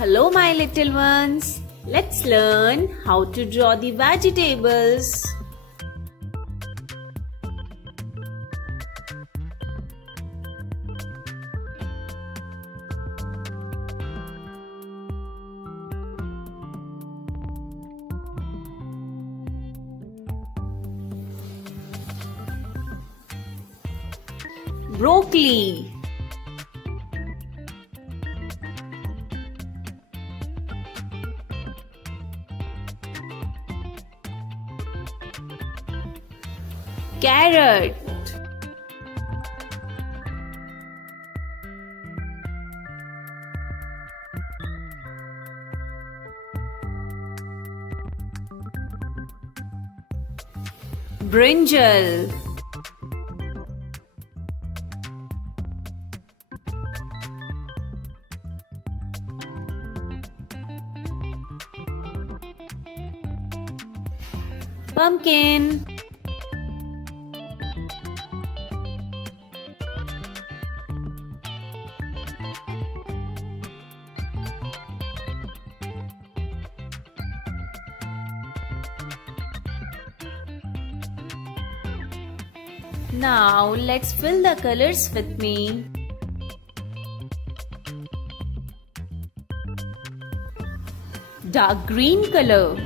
Hello my little ones. Let's learn how to draw the vegetables. Broccoli, carrot, brinjal, pumpkin, Now let's fill the colors with me. Dark green color,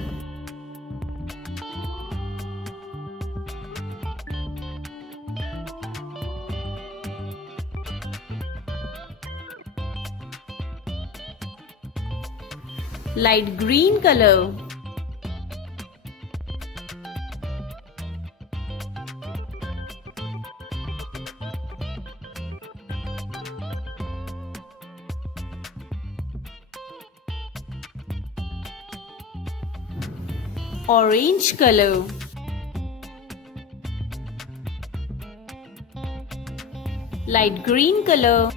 light green color, orange color, light green color,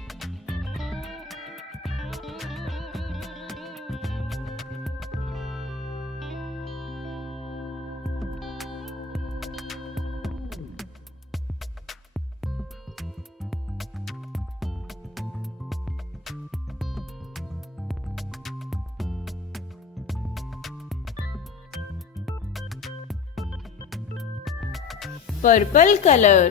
purple color,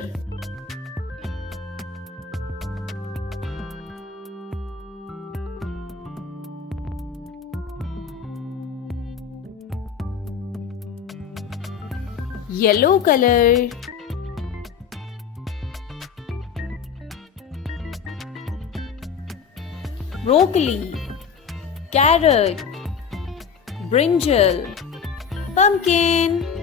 yellow color, broccoli, carrot, brinjal, pumpkin.